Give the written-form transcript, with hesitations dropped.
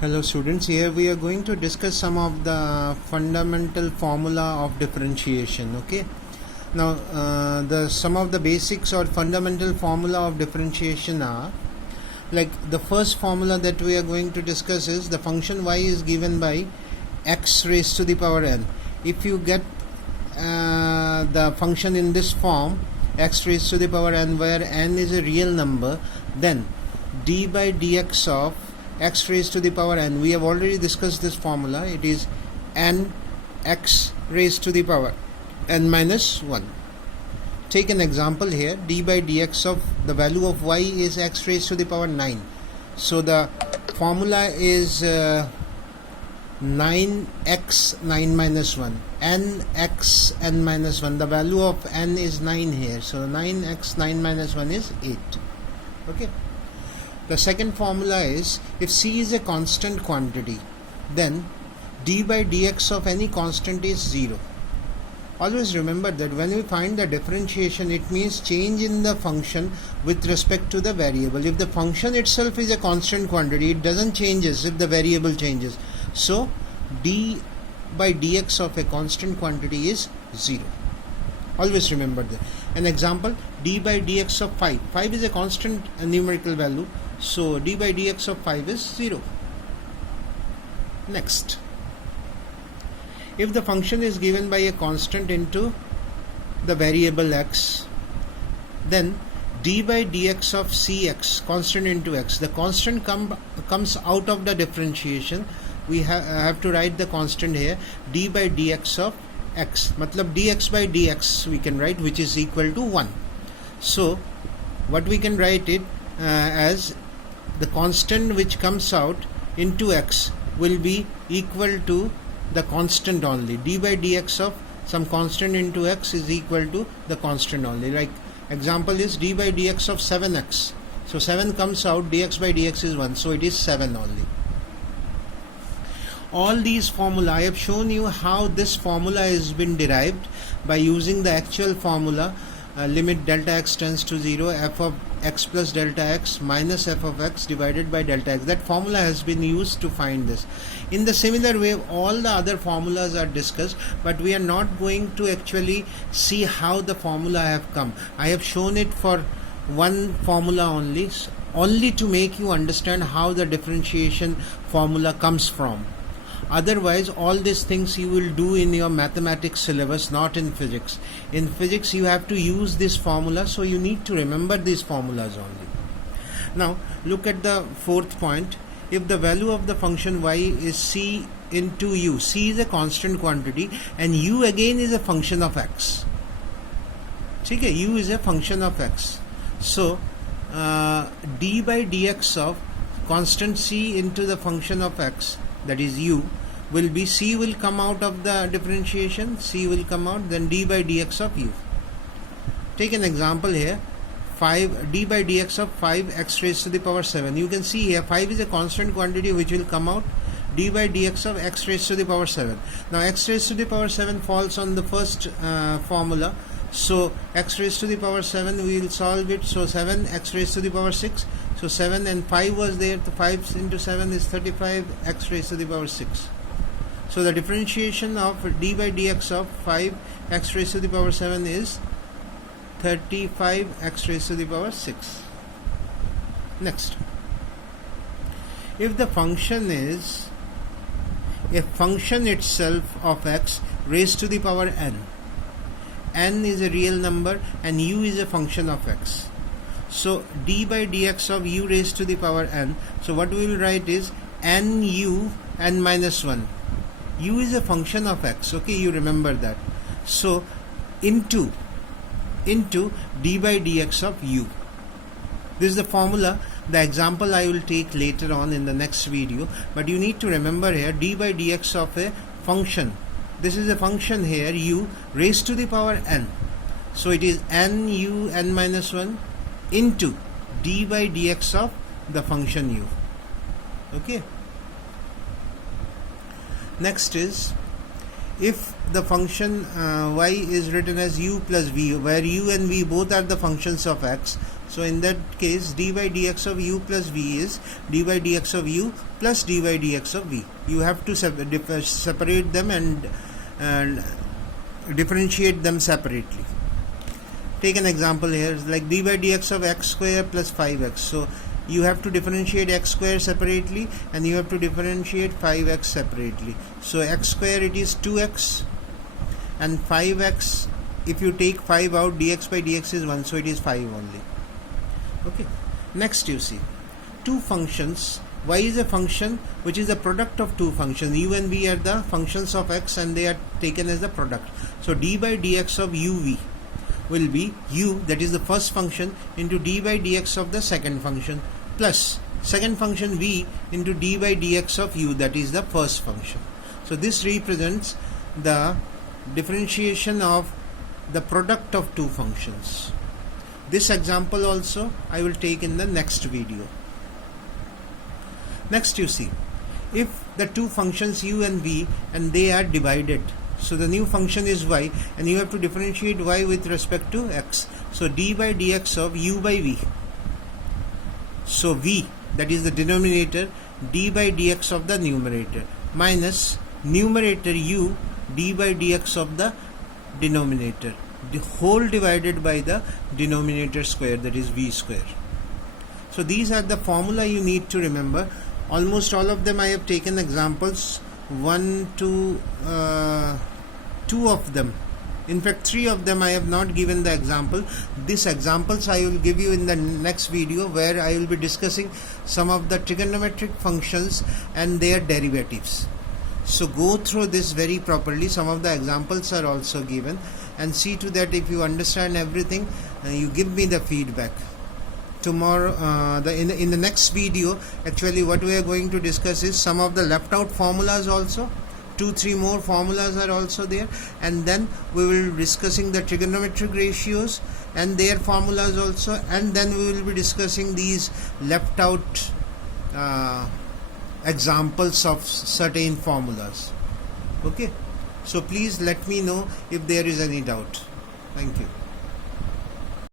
Hello students, here we are going to discuss some of the fundamental formula of differentiation. Okay, now some of the basics or fundamental formula of differentiation are like the first formula that we are going to discuss is the function y is given by x raised to the power n. If you get the function in this form x raised to the power n where n is a real number, then d by dx of x raised to the power n, we have already discussed this formula, it is n x raised to the power n minus 1. Take an example here, d by dx of the value of y is x raised to the power 9. So the formula is 9x 9 minus 1, nx n minus 1. The value of n is 9 here, so 9x 9 minus 1 is 8. Okay. The second formula is, if c is a constant quantity, then d by dx of any constant is 0. Always remember that when we find the differentiation, it means change in the function with respect to the variable. If the function itself is a constant quantity, it doesn't change if the variable changes. So d by dx of a constant quantity is 0. Always remember that. An example, d by dx of 5. 5 is a constant numerical value. So d by dx of 5 is 0. Next, if the function is given by a constant into the variable x, then d by dx of cx, constant into x, the constant comes out of the differentiation. We have to write the constant here, d by dx of x, matlab dx by dx we can write, which is equal to 1. So what we can write it as the constant which comes out into x will be equal to the constant only. D by dx of some constant into x is equal to the constant only. Like example is d by dx of 7x. So 7 comes out, dx by dx is 1. So it is 7 only. All these formula, I have shown you how this formula has been derived by using the actual formula. Limit delta x tends to 0, f of x plus delta x minus f of x divided by delta x. That formula has been used to find this. In the similar way, all the other formulas are discussed, but we are not going to actually see how the formula have come. I have shown it for one formula only to make you understand how the differentiation formula comes from. Otherwise, all these things you will do in your mathematics syllabus, not in physics. In physics, you have to use this formula, so you need to remember these formulas only. Now, look at the fourth point. If the value of the function y is c into u, c is a constant quantity and u again is a function of x. Okay, u is a function of x. So, d by dx of constant c into the function of x, that is u, will be, c will come out of the differentiation, c will come out, then d by dx of u. Take an example here, 5 d by dx of 5x raised to the power 7. You can see here 5 is a constant quantity which will come out, d by dx of x raised to the power 7. Now x raised to the power 7 falls on the first formula. So x raised to the power 7, we will solve it. So 7 x raised to the power 6. So 7 and 5 was there. The 5 into 7 is 35 x raised to the power 6. So the differentiation of d by dx of 5 x raised to the power 7 is 35 x raised to the power 6. Next, if the function is a function itself of x raised to the power n is a real number and u is a function of x. So d by dx of u raised to the power n. So what we will write is nu n minus 1. U is a function of x. Okay, you remember that. So into d by dx of u. This is the formula. The example I will take later on in the next video. But you need to remember here d by dx of a function. This is a function here, u raised to the power n. So it is nu n minus 1 into d by dx of the function u. Okay. Next is, if the function y is written as u plus v, where u and v both are the functions of x, So in that case, dy dx of u plus v is dy dx of u plus dy dx of v. You have to separate them and differentiate them separately. Take an example here, like dy dx of x square plus 5x. So you have to differentiate x square separately and you have to differentiate 5x separately. So x square, it is 2x, and 5x, if you take 5 out, dx by dx is 1, so it is 5 only. Okay. Next, you see two functions. Y is a function which is a product of two functions. U and v are the functions of x and they are taken as the product. So d by dx of uv will be u, that is the first function, into d by dx of the second function, plus second function v into d by dx of u, that is the first function. So this represents the differentiation of the product of two functions. This example also I will take in the next video. Next, you see, if the two functions u and v and they are divided, so the new function is y and you have to differentiate y with respect to x. So d by dx of u by v. So v, that is the denominator, d by dx of the numerator, minus numerator u, d by dx of the denominator, the whole divided by the denominator square, that is v square. So these are the formula you need to remember. Almost all of them I have taken examples, two of them, in fact 3 of them I have not given the example. These examples I will give you in the next video, where I will be discussing some of the trigonometric functions and their derivatives. So go through this very properly. Some of the examples are also given, and see to that if you understand everything, you give me the feedback. Tomorrow, in the next video, actually what we are going to discuss is some of the left out formulas also. 2-3 more formulas are also there, and then we will be discussing the trigonometric ratios and their formulas also, and then we will be discussing these left out examples of certain formulas. Okay, so please let me know if there is any doubt. Thank you.